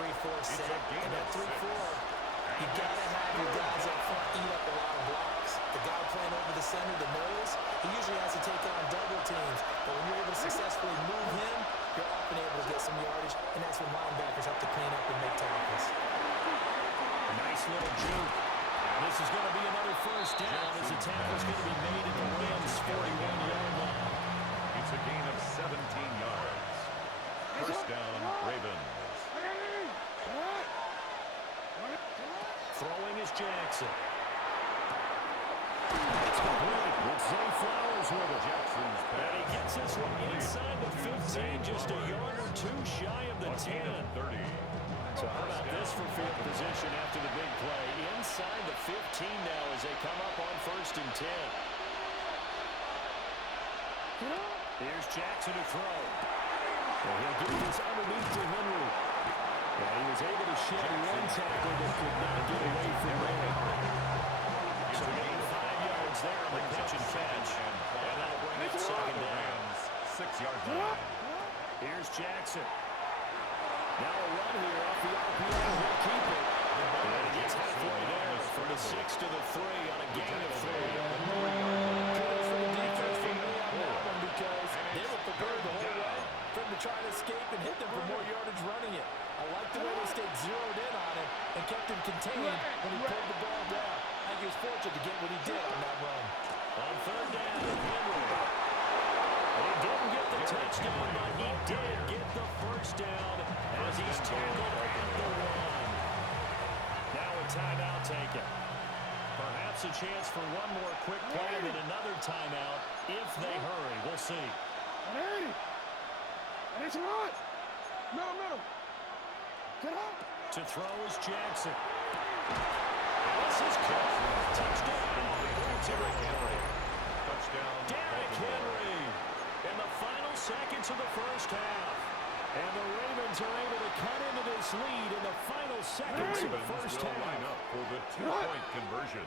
3-4 set. And that 3-4, you got to have your guys up front eat up a lot of blocks. The guy playing over the center, the nose, he usually has to take on double teams. But when you're able to successfully move him, you're often able to get some yardage, and that's when linebackers have to clean up and make tackles. A nice little juke. And this is going to be another first down as the tackle's going to be made at the Rams' 41-yard line. It's a gain of 17 yards. First down, Ravens. Throwing is Jackson. It's complete with Zay Flowers with it. Jackson's pass. And he gets this one inside the 15, just a yard or two shy of the 10. 30. So how about this for field position after the big play? Inside the 15 now as they come up on 1st and 10. Here's Jackson to throw. And he'll give this underneath to Henry. And he was able to shed one tackle but could not get away from Ray. So gain 5 yards there on the catch and catch. And that'll bring it second down. 6-yard line. Here's Jackson. Now a run here off the RPO. He'll keep it. And he gets halfway there from the 6 to the 3 on a gain of 3. Kudos for the defense for me on that one because they were prepared the whole way for him to try to escape and hit them for more yardage running it. I like the way they stayed zeroed in on him and kept him contained when he pulled the ball down. I think he was fortunate to get what he did on that run. On 3rd down, Henry. He didn't get the touchdown, but he did get the first down as he's tackled at the 1. Now a timeout taken. Perhaps a chance for one more quick play and then another timeout if they hurry. We'll see. To throw is Jackson. This is caught. Touchdown. Touchdown. Derrick Henry in the final seconds of the first half. And the Ravens are able to cut into this lead in the final seconds of the first will half. line up for the 2-point conversion.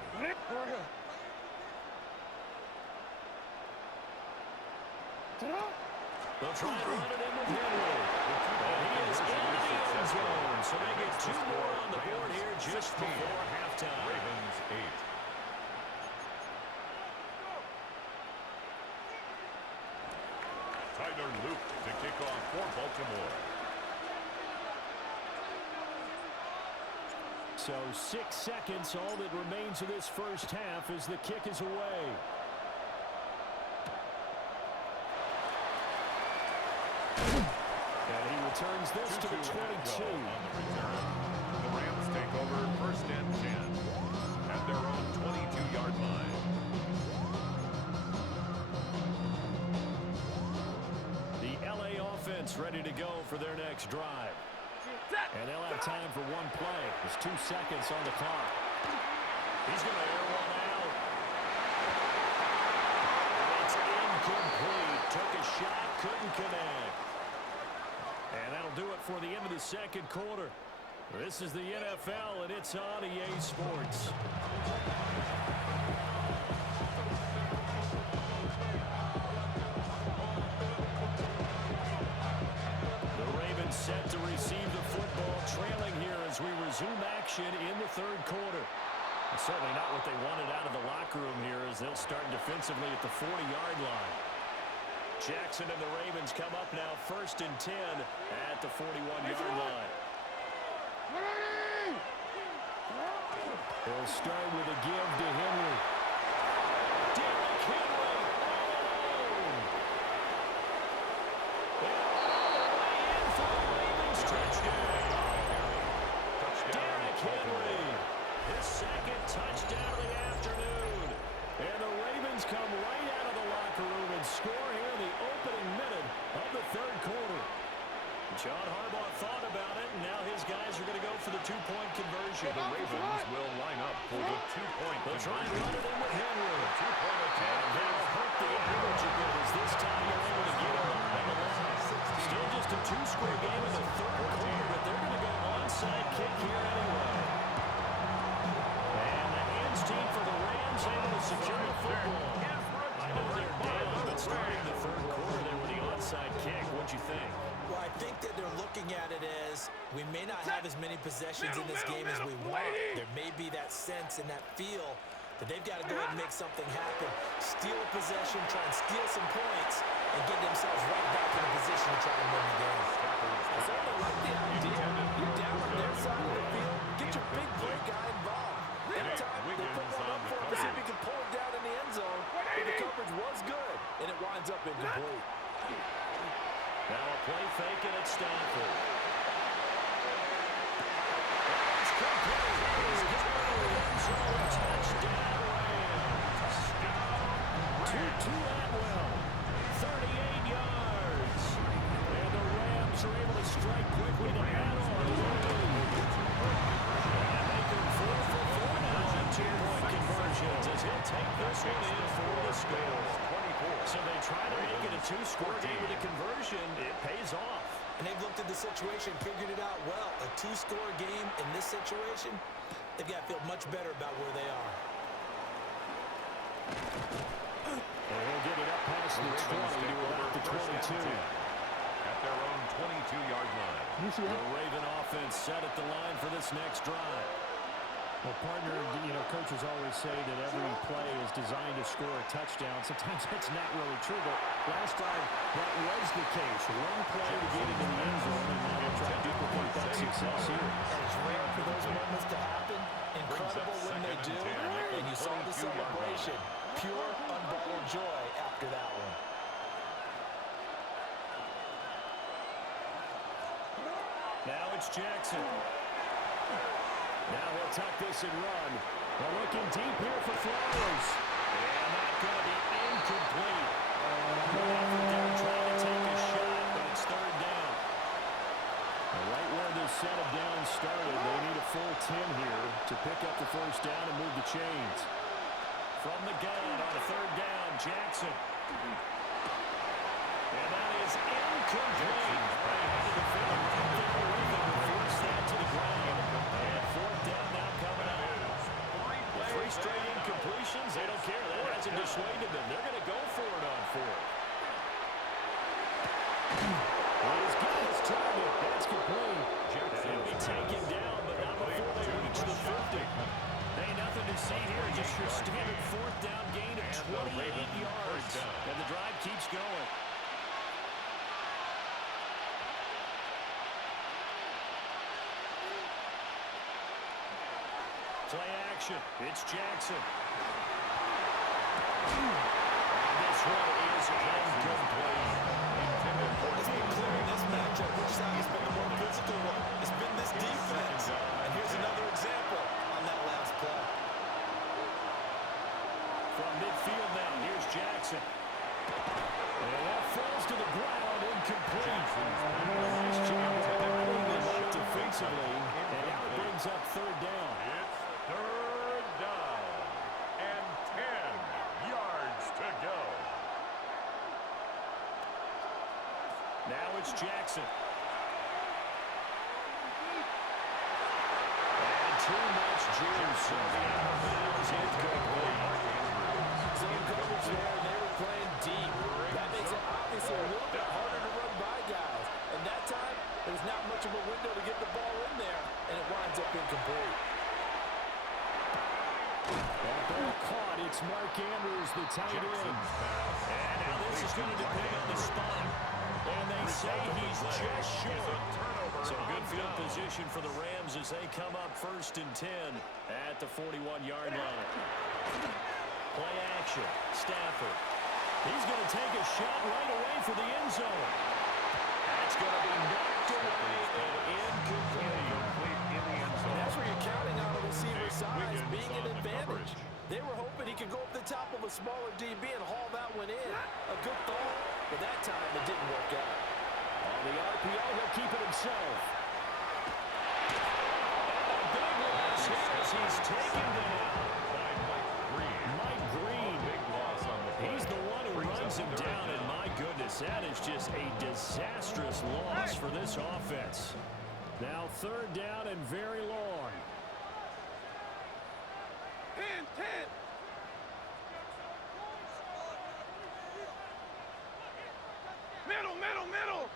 They'll try and run it in with Henry. And he is in the end zone. So they get 2 more on the board here just before halftime. Ravens 8. Tyler Luke to kick off for Baltimore. So 6 seconds, all that remains of this first half as the kick is away. And he returns this to the 22. On the return. The Rams take over 1st and 10 at their own 22-yard line. The LA offense ready to go for their next drive. And they'll have time for one play. There's 2 seconds on the clock. He's going to air one out. It's incomplete. Took a shot, couldn't connect. And that'll do it for the end of the second quarter. This is the NFL, and it's on EA Sports. The Ravens set to receive the football, trailing here as we resume action in the 3rd quarter. Certainly not what they wanted out of the locker room here as they'll start defensively at the 40-yard line. Jackson and the Ravens come up now 1st and 10 at the 41-yard line. They'll start with a give to Henry. Derrick Henry. Oh! And all the way in for the Ravens touchdown. Derrick Henry. His 2nd touchdown of the afternoon. And the Ravens come right out of the locker room and score here in the opening minute of the 3rd quarter. John Harbaugh thought about it, and now his guys are going to go for the 2-point conversion. The Ravens will line up for the 2-point They'll try and conversion. run it in with Henry. The 2-point attack. And they'll hurt the average a bit as this time they're able to get him behind the line. Still just a 2-score game in the 3rd quarter, but they're going to go onside kick here anyway. And the hands team for the Rams able to secure the football. I know they're down, but starting the 3rd quarter there with the onside kick, what'd you think? Well, I think that they're looking at it as we may not have as many possessions in this game as we want. There may be that sense and that feel that they've got to go and make something happen. Steal a possession, try and steal some points, and get themselves right back in a position to try and win the game. I certainly like the idea. You're down on their side of the field. Get your big play guy involved. Anytime they put one up for him to see if he can pull it down in the end zone, but the coverage was good, and it winds up incomplete. Now a play fake and it's Stanford. It's complete. He's got it in the end zone. Touchdown Rams. 2-2 Atwell. 38 yards. And the Rams are able to strike quickly to add on to the lead. And make it 4 for 4 now on 2-point conversions as he'll take this one in for the score. So they try to make it a 2-score game with a conversion. It pays off. And they've looked at the situation, figured it out well. A 2-score game in this situation, they've got to feel much better about where they are. And he'll get it up past the 20 to about the 22. At their own 22-yard line. The Raven offense set at the line for this next drive. Well, partner, coaches always say that every play is designed to score a touchdown. Sometimes that's not really true, but last drive, that was the case. One play to get into the end zone, and now they'll try to duplicate that success here. And it's rare for those moments to happen. Incredible when they do. And you saw the celebration. Pure, unbridled joy after that one. Now it's Jackson. Now he'll tuck this and run. They're looking deep here for Flowers. And that's going to be incomplete. They're trying to take a shot, but it's third down. Right where this set of downs started, they need a full 10 here to pick up the first down and move the chains. From the gun on a third down, Jackson. And that is incomplete. They had to defend him. Force that to the ground. And fourth down now coming up. Three straight incompletions. They don't care. That hasn't dissuaded them. They're going to go for it on fourth. He's got his target. That's complete. They'll be taken down, but not before they reach the 50. Hey, nothing to see here. Just your standard fourth down gain of 28 yards. And the drive keeps going. Play action. It's Jackson. And this one is incomplete. It's been clear in this matchup which side has been the more physical one. It's been this defense. And here's another example on that last play. From midfield now, here's Jackson. And that falls to the ground, incomplete. Nice job holding them up defensively. And now it brings up third down. It's third down and 10 yards to go. Now it's Jackson. And too much juice. So the out-of-bounds incomplete. Zone coverage there, and they were playing deep. That makes it obviously a little bit harder to run by guys. And that time, there's not much of a window to get the ball in there, and it winds up incomplete. That ball caught. It's Mark Andrews, the tight end. And now this is going to depend on the spot. And they say he's just short. So good field position for the Rams as they come up first and 10 at the 41-yard line. Play action. Stafford. He's going to take a shot right away for the end zone. That's going to be knocked away and incomplete. And that's where you're counting on a receiver's size being an advantage. They were hoping he could go up the top of a smaller DB and haul that one in. A good thought, but that time it didn't work out. On the RPO, he'll keep it himself. And a big loss here as he's taken down. Mike Green. He's the one who runs him down, and my goodness, that is just a disastrous loss for this offense. Now third down and very long. 10. Middle.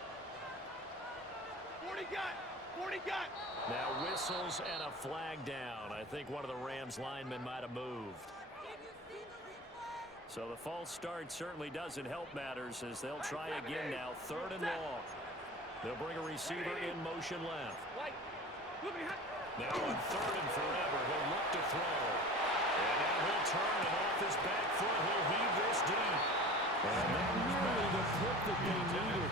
Now whistles and a flag down. I think one of the Rams linemen might have moved. So the false start certainly doesn't help matters as they'll try again now. 3rd and long. They'll bring a receiver in motion left. Now on 3rd and forever, he'll look to throw. And now he'll turn and off his back foot. He'll heave this deep. And not nearly the clip that they needed.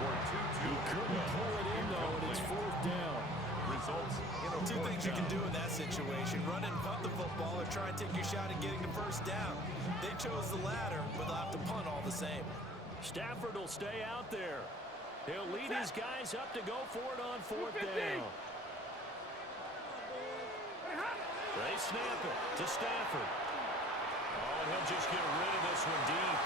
He couldn't pull it in, though, and it's 4th down. Results in a Two things you fourth can do down. in that situation: run and punt the football, or try and take your shot at getting the first down. They chose the latter, but they'll have to punt all the same. Stafford will stay out there. He'll lead his guys up to go for it on 4th down. They snap it to Stafford. Oh, and he'll just get rid of this one deep.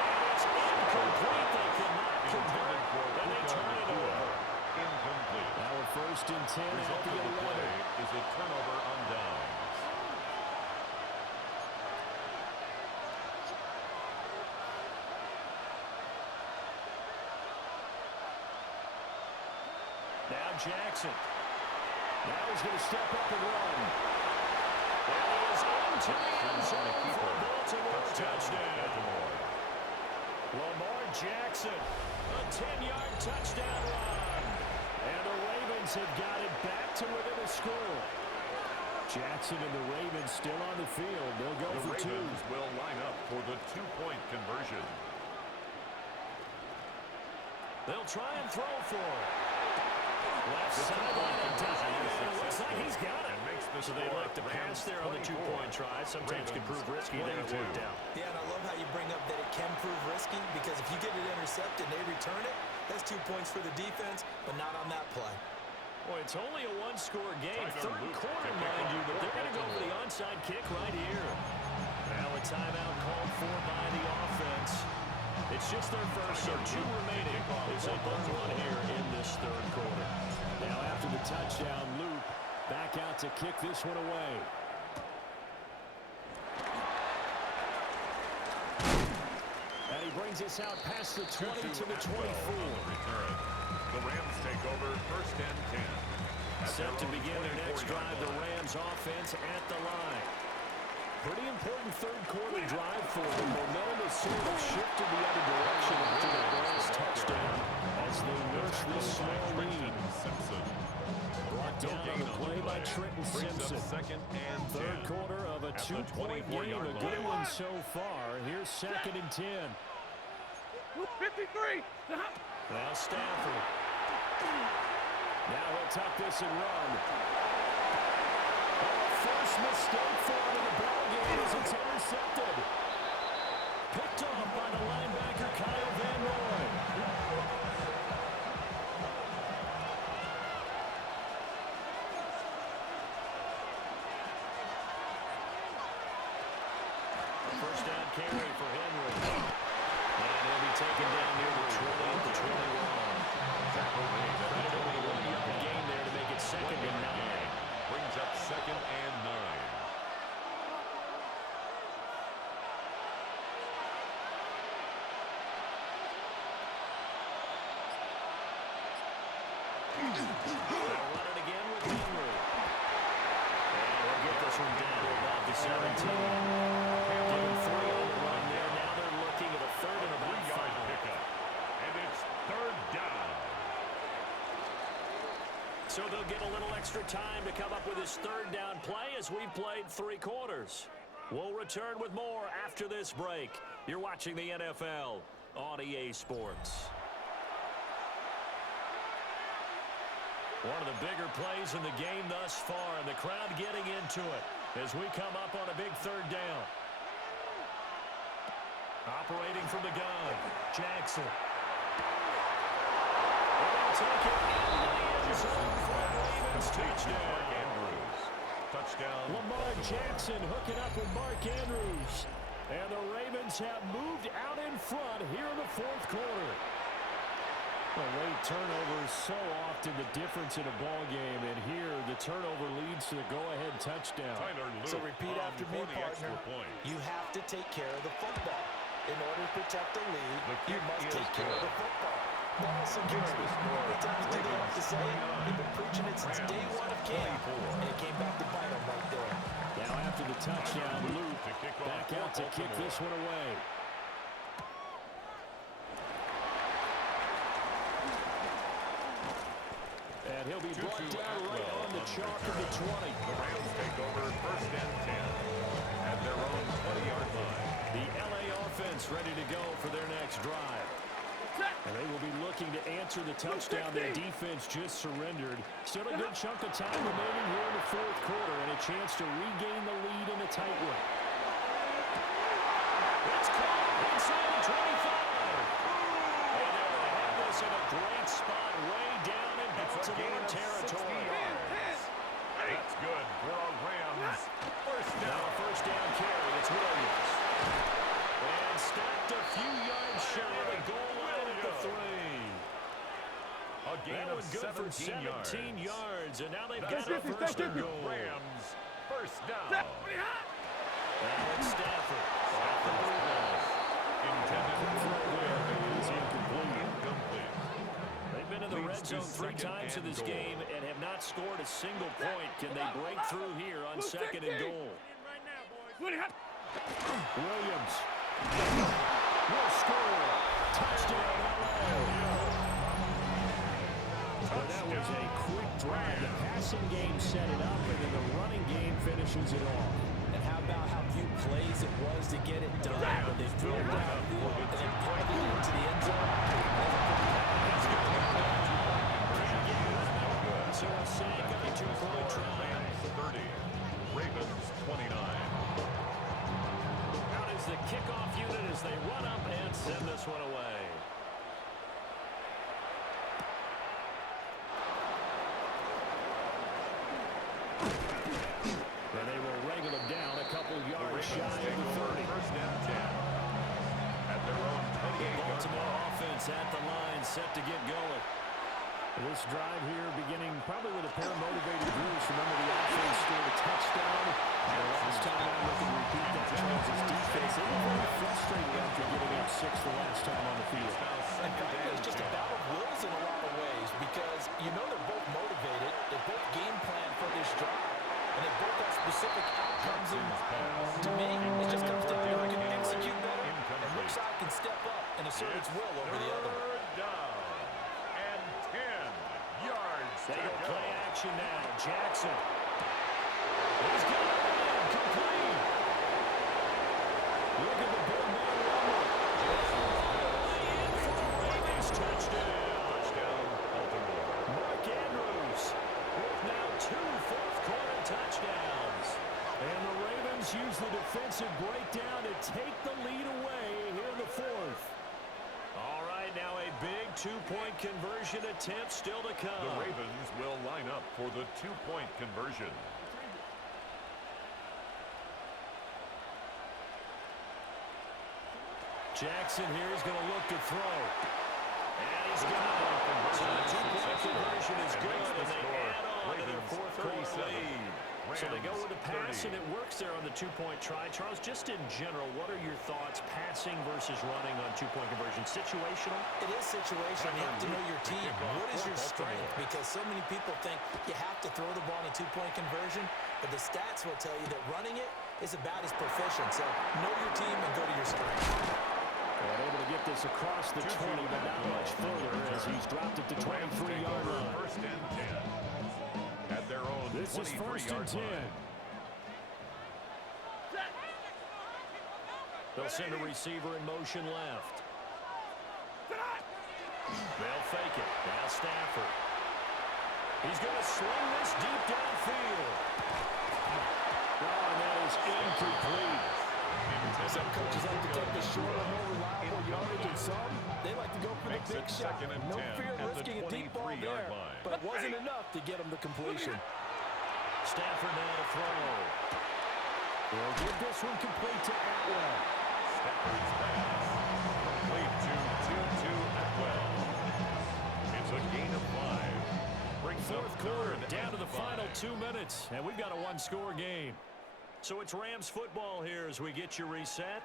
And it's incomplete. They cannot convert, and they turn it over. Incomplete. Now a 1st and 10 at Result the of the 11. play is a turnover on downs. Now Jackson. Now he's going to step up and run. And he is into the end zone for a Baltimore touchdown. Lamar Jackson, a 10-yard touchdown run. And the Ravens have got it back to within a score. Jackson and the Ravens still on the field. They'll go The for 2. Ravens will line up for the 2-point conversion. They'll try and throw for it. Left sideline and dive, and it looks like he's got it. So they like to pass there on the 2-point try. Sometimes can prove risky. There it worked out. Yeah, and I love how you bring up that it can prove risky, because if you get it intercepted and they return it, that's 2 points for the defense, but not on that play. Boy, it's only a one-score game. Tyler 3rd Luke quarter, to pick mind up you, but they're going to go Baltimore. for the onside kick right here. Now a timeout called for by the offense. It's just their first, so 2 remaining as they both run here in this 3rd quarter. Now after the touchdown, Luke back out to kick this one away. And he brings us out past the 20 to the 24. Return. The Rams take over 1st and 10. At Set to their own begin their next 24-yard drive, the line. Rams offense at the line. Pretty important 3rd quarter drive for them. Momentum has sort of shifted the other direction after that last touchdown as they nurse this small lead. Simpson. Brought down on the play by Trenton Brings up Simpson. 2nd and 10. 3rd quarter of a At the 2-point game, 24-yard a line. good one so far. Here's 2nd and 10. 53. Now Stafford. Now he'll tuck this and run. First mistake for him in the ballgame as it's intercepted. Picked off by the linebacker Kyle Van Noy. First down carry for Henry. And he'll be taken down near the 20 at the 21. Credit only 1 yard gain there to make it 2nd and 9. Brings up 2nd and 9. They'll run it again with Henry. And he'll get this one down to about the 17. Give him 3 on the run there. Now they're looking at a 3rd and about 3-yard 5. pickup. And it's 3rd down. So they'll get a little extra time to come up with his 3rd down play as we've played 3 quarters. We'll return with more after this break. You're watching the NFL on EA Sports. One of the bigger plays in the game thus far, and the crowd getting into it as we come up on a big 3rd down. Operating from the gun, Jackson. They'll take it into the end zone for a Ravens touchdown. Andrews. Touchdown. Lamar Jackson hooking up with Mark Andrews. And the Ravens have moved out in front here in the 4th quarter. A late turnover is so often the difference in a ball game, and here the turnover leads to the go-ahead touchdown. Tyler Luke So repeat on after me, for the extra partner. point. You have to take care of the football. In order to protect the lead, The you kick must is take care of good. the football. Ball security. How many times do they have to say it? They've been preaching it since day one of camp, and it came back to bite them right there. Now after the touchdown, Luke back out to kick this one away. And he'll be brought down right on the chalk of the 20. The Rams take over 1st and 10 at their own 20-yard line. The LA offense ready to go for their next drive. And they will be looking to answer the touchdown their defense just surrendered. Still a good chunk of time remaining here in the 4th quarter and a chance to regain the lead in a tight one. It's caught inside the 25. And there they have this in a great spot way down in Baltimore territory. That's good for our Rams. Now a 1st down carry. It's Williams. And stopped a few yards shy of the goal line at the 3. A gain of 17 yards. And now they've got a 1st and goal. Rams, 1st down. Now it's Stafford. Intended for there. It's incomplete. Incomplete. They've been in the red zone 3 times in this game and have not scored a single point. Can they break through here on 2nd and goal? Williams will score. Touchdown, LA. Well, that was a quick drive. The passing game set it up, and then the running game finishes it off. And how about how few plays it was to get it done? But they threw it downfield and then popped it into the end zone. So a sack on a 2-point try. 30. Ravens 29. Out is the kickoff unit as they run up and send this one away. And they will wrangle him down a couple yards shy of the 30. 1st and 10 at their own 28-yard Baltimore line. offense at the line, set to get going. This drive here beginning probably with a pair of motivated Bruce. Remember the offense scored a touchdown. And last time out, we can repeat that. Charles' defense, they were very frustrated after giving up 6 the last time on the field. And frankly, it's just a battle of wills in a lot of ways because you know they're both motivated. They both game plan for this drive. And they both have specific outcomes. And to me, it just comes down to who can execute better and which side can step up and assert its will over the other. 3rd down and 10 yards. They to go go. play action now. Jackson. He's got it. Complete. Look at the big man rumble. In for the Ravens touchdown. Touchdown, Baltimore. Mark Andrews with now 2 fourth-quarter touchdowns. And the Ravens use the defensive breakdown to take the lead away here in the 4th. All right, now a big 2-point conversion attempt still to come. The Ravens will line up for the 2-point conversion. Jackson here is going to look to throw. And he's got it. So the 2-point conversion is good, and they add on to their 4th quarter lead. So they go with a pass, and it works there on the 2-point try. Charles, just in general, what are your thoughts passing versus running on 2-point conversion? Situational? It is situational. You have to know your team. What is your strength? Because so many people think you have to throw the ball in a 2-point conversion, but the stats will tell you that running it is about as proficient. So know your team and go to your strength. And able to get this across the 20, but not much further as he's dropped it to 23-yard line. 1st and 10 at their own 23-yard line. This is 1st and 10. They'll send a receiver in motion left. They'll fake it. Now Stafford. He's going to sling this deep downfield. Oh, and that is incomplete. Some coaches like to take the shorter, more reliable yardage, and some, they like to go for the big shot. No fear of risking a deep ball there, but it wasn't enough to get them the completion. Stafford now to throw. They'll give this one complete to Atwell. Stafford's pass complete to Tutu Atwell. It's a gain of 5. Brings up 4th quarter, 3rd down to and the 5. final 2 minutes, and we've got a 1-score game. So it's Rams football here as we get you reset.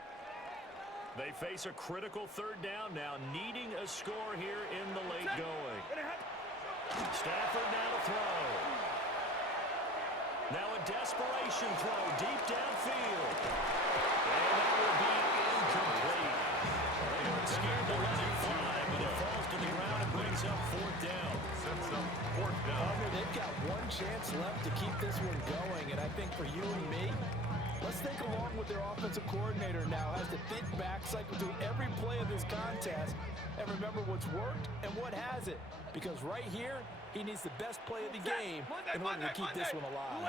They face a critical third down now, needing a score here in the late going. Stafford now to throw. Now a desperation throw deep downfield. And that will be incomplete. They weren't scared to let it fly, but it falls to the ground and brings up fourth down. Sets up fourth down. They've got one chance left to keep this one going, and I think for you and me, let's think along with their offensive coordinator now as to think back, cycle through every play of this contest, and remember what's worked and what hasn't. Because right here, he needs the best play of the game in order to keep this one alive.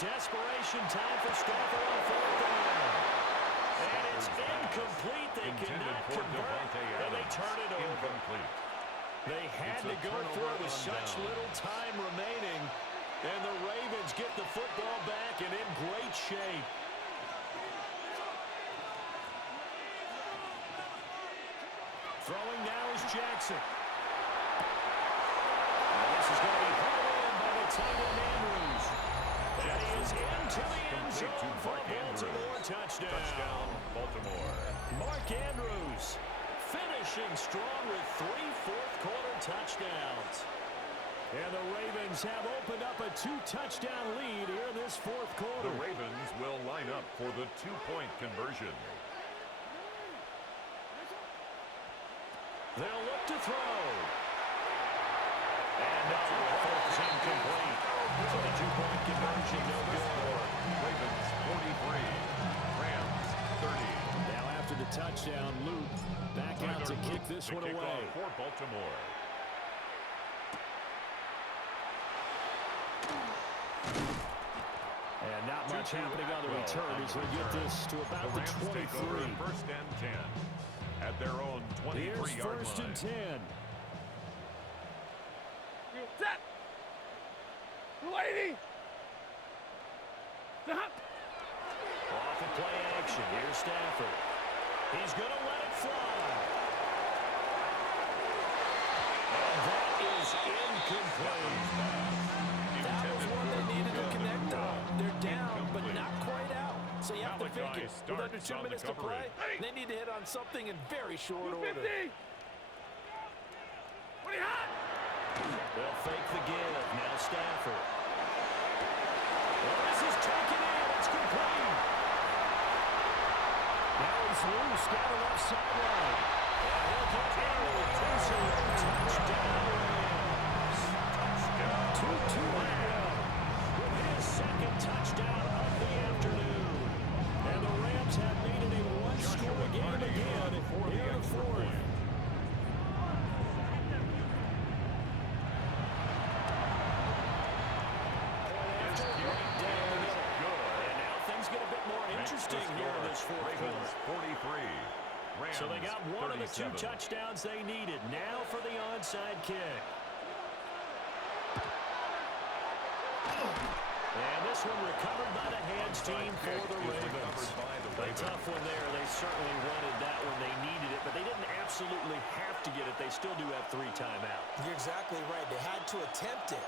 Desperation time for Stafford on fourth down. And it's incomplete. They cannot convert, and they turn it over. Incomplete. They had to go for it with such little time remaining. And the Ravens get the football back and in great shape. Throwing now is Jackson. This is going to be hauled in by the tight end Andrews. That is into the end zone for a Baltimore touchdown. Touchdown, Baltimore. Mark Andrews finishing strong with 3 fourth-quarter touchdowns. And the Ravens have opened up a 2-touchdown lead here in this fourth quarter. The Ravens will line up for the 2-point conversion. They'll look to throw. And no, it's incomplete. So the 2-point conversion, no good. Ravens 43, Rams 30. Now after the touchdown, Luke back out to kick this one away. For Baltimore. And not much happening on the return as we get this to about the 23. First and 10 at their own 23-yard line. Here's first and 10. Set. Lady. Stop. Off the play action. Here's Stafford. He's going to let it fly. And that is incomplete. That was one they needed to connect on. They're down, but not quite out. So you have to think it. With under 2 minutes to play, they need to hit on something in very short order. They'll fake the give. Now Stafford. Well, this is taken in. It's complete. Now he's loose down the left sideline. And he'll get Andrews. Touchdown. Tutu with his second touchdown of the afternoon. And the Rams have made it a one-score game again here in the fourth. Interesting here in this fourth Ravens quarter. 43. Rams So they got one 37. of the 2 touchdowns they needed. Now for the onside kick. And this one recovered by the hands team for the Ravens. A tough one there. They certainly wanted that when they needed it, but they didn't absolutely have to get it. They still do have 3 timeouts. You're exactly right. They had to attempt it.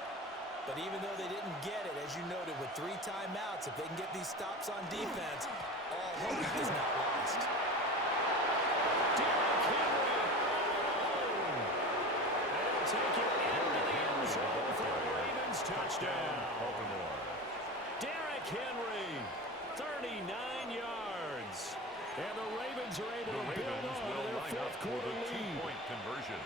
But even though they didn't get it, as you noted, with 3 timeouts, if they can get these stops on defense, all hope is not lost. Derrick Henry. They'll take it into the end zone for the Ravens touchdown. Baltimore. Derrick Henry, 39 yards. And the Ravens are able The to build Ravens on will their line up fourth for quarter the lead. 2-point conversion.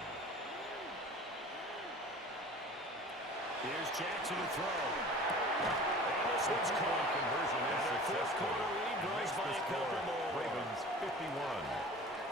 Here's Jackson to throw. And this one's caught. Conversion is Fourth successful. quarter lead And grows makes by the a score. couple more. Ravens 51.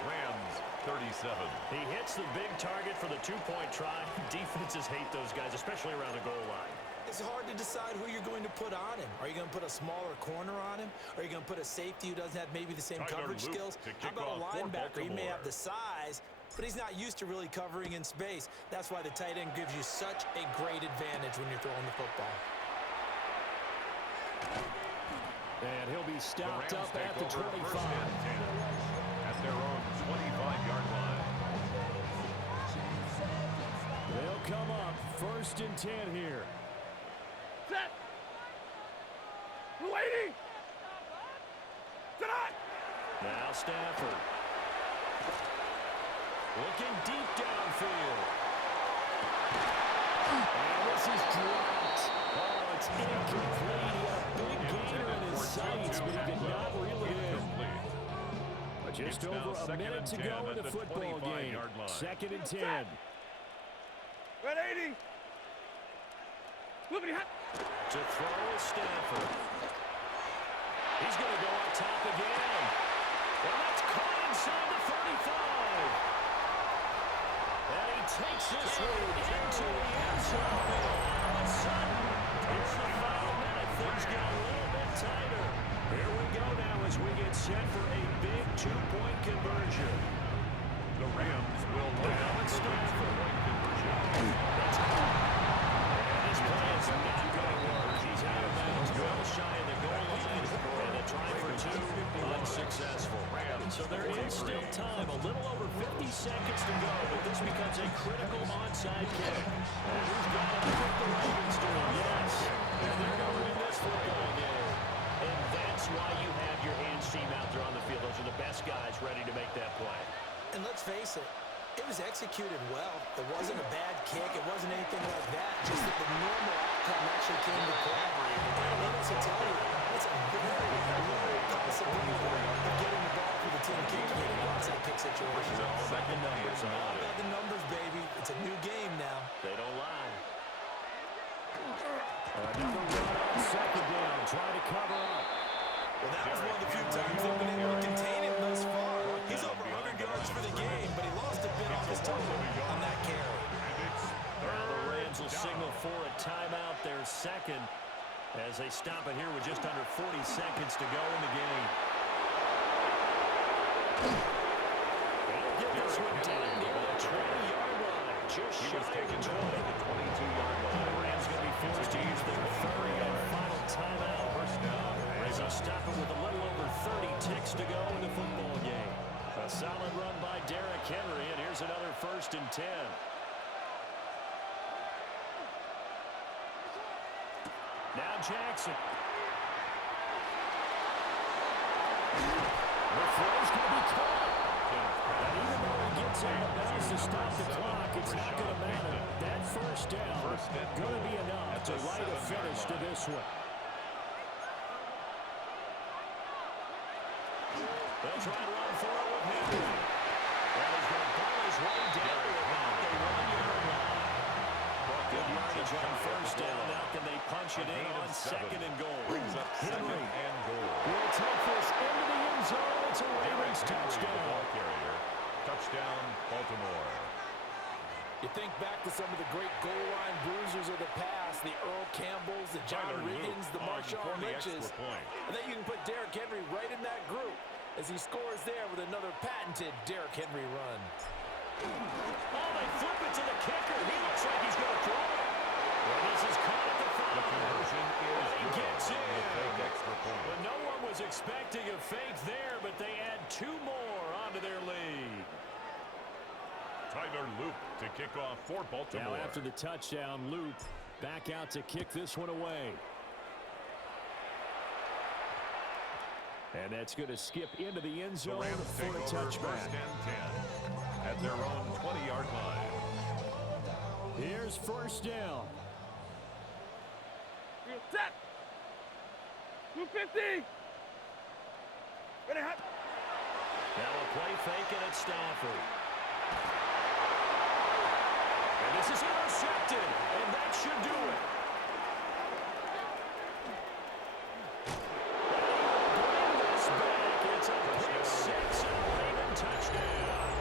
Rams 37. He hits the big target for the 2-point try. Defenses hate those guys, especially around the goal line. It's hard to decide who you're going to put on him. Are you going to put a smaller corner on him? Are you going to put a safety who doesn't have maybe the same Tyler coverage Luke skills? to How kick about a off for linebacker? He may Baltimore. have the size, but he's not used to really covering in space. That's why the tight end gives you such a great advantage when you're throwing the football. And he'll be stopped The Rams up at the take over 25. first and 10 at their own 25-yard line. They'll come up first and 10 here. Set. Stafford. Looking deep downfield. And this is dropped. Oh, it's incomplete. He had a big gainer in his sights, but he did not reel it in. Just over a minute to go in the football game. 2nd and 10. Red 80. To throw is Stafford. He's going to go on top again. Well, that's caught inside the 35. And he takes this route into the end zone. And all of a sudden, here's the final minute. Things get a little bit tighter. Here we go now as we get set for a big 2-point conversion. The Rams will now start for point conversion. That's caught. And this play is not going to work. He's out of bounds, well shy of the goal line. And a try for 2, unsuccessful. So there is still time, a little over 50 seconds to go, but this becomes a critical onside kick. And who's got to put the Ravens doing? Yes. And they're going to win this football game. And that's why you have your hands team out there on the field. Those are the best guys ready to make that play. And let's face it, it was executed well. It wasn't a bad kick. It wasn't anything like that. Just that the normal outcome actually came to play. Analytics will tell you it's a very low possibility of getting the ball for the team kicking it in an onside kick situation. Second numbers on All it. about the numbers, baby. It's a new game now. They don't lie. Another run on 2nd down. Try to cover up. Well, that was one of the few times they've been able to contain him thus far. He's over 100 yards for the game, but he lost a bit off his total on that carry. Now the Rams will signal for a timeout. Their second as they stop it here with just under 40 seconds to go in the game. They'll get this one down near the 20-yard line. Just shy of the 20. 22-yard line. The Rams going to be forced to use their third and final timeout. First down. As they stop it with a little over 30 ticks to go in the football game. A solid run by Derrick Henry, and here's another 1st and 10. Now Jackson. The throw's going to be caught. And even though he gets out of bounds to stop the clock, it's not going to matter. That 1st down going to be enough to light a finish to this one. They'll try to run for it with Henry. Well, he's going to ball his way down to about the 1-yard line. Good yardage on 1st down. Now can they punch it in on 2nd and goal? Henry will take this into the end zone. It's a Ravens touchdown. Touchdown, Baltimore. You think back to some of the great goal line bruisers of the past, the Earl Campbells, the John Riggins, the Marshawn Lynches. And then you can put Derrick Henry right in that group as he scores there with another patented Derrick Henry run. Oh, they flip it to the kicker. He looks like he's going to throw it. Well, this is caught at the 5. The conversion is He gets in. Fake extra point. Well, no one was expecting a fake there, but they add 2 more onto their lead. Tyler Loop to kick off for Baltimore. Now after the touchdown, Loop back out to kick this one away. And that's going to skip into the end zone for a touchback. 1st and 10 at their own 20-yard line. Here's 1st down. Set. 250. Ready, hot. Now a play fake, and it's Stafford. And this is intercepted, and that should do it. Bring this back. It's a pick 6 and a Raven touchdown.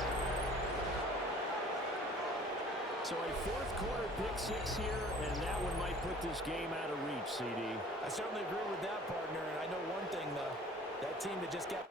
So a 4th quarter pick 6 here, and that one might put this game out of reach, CD. I certainly agree with that, partner. And I know one thing, though. That team that just got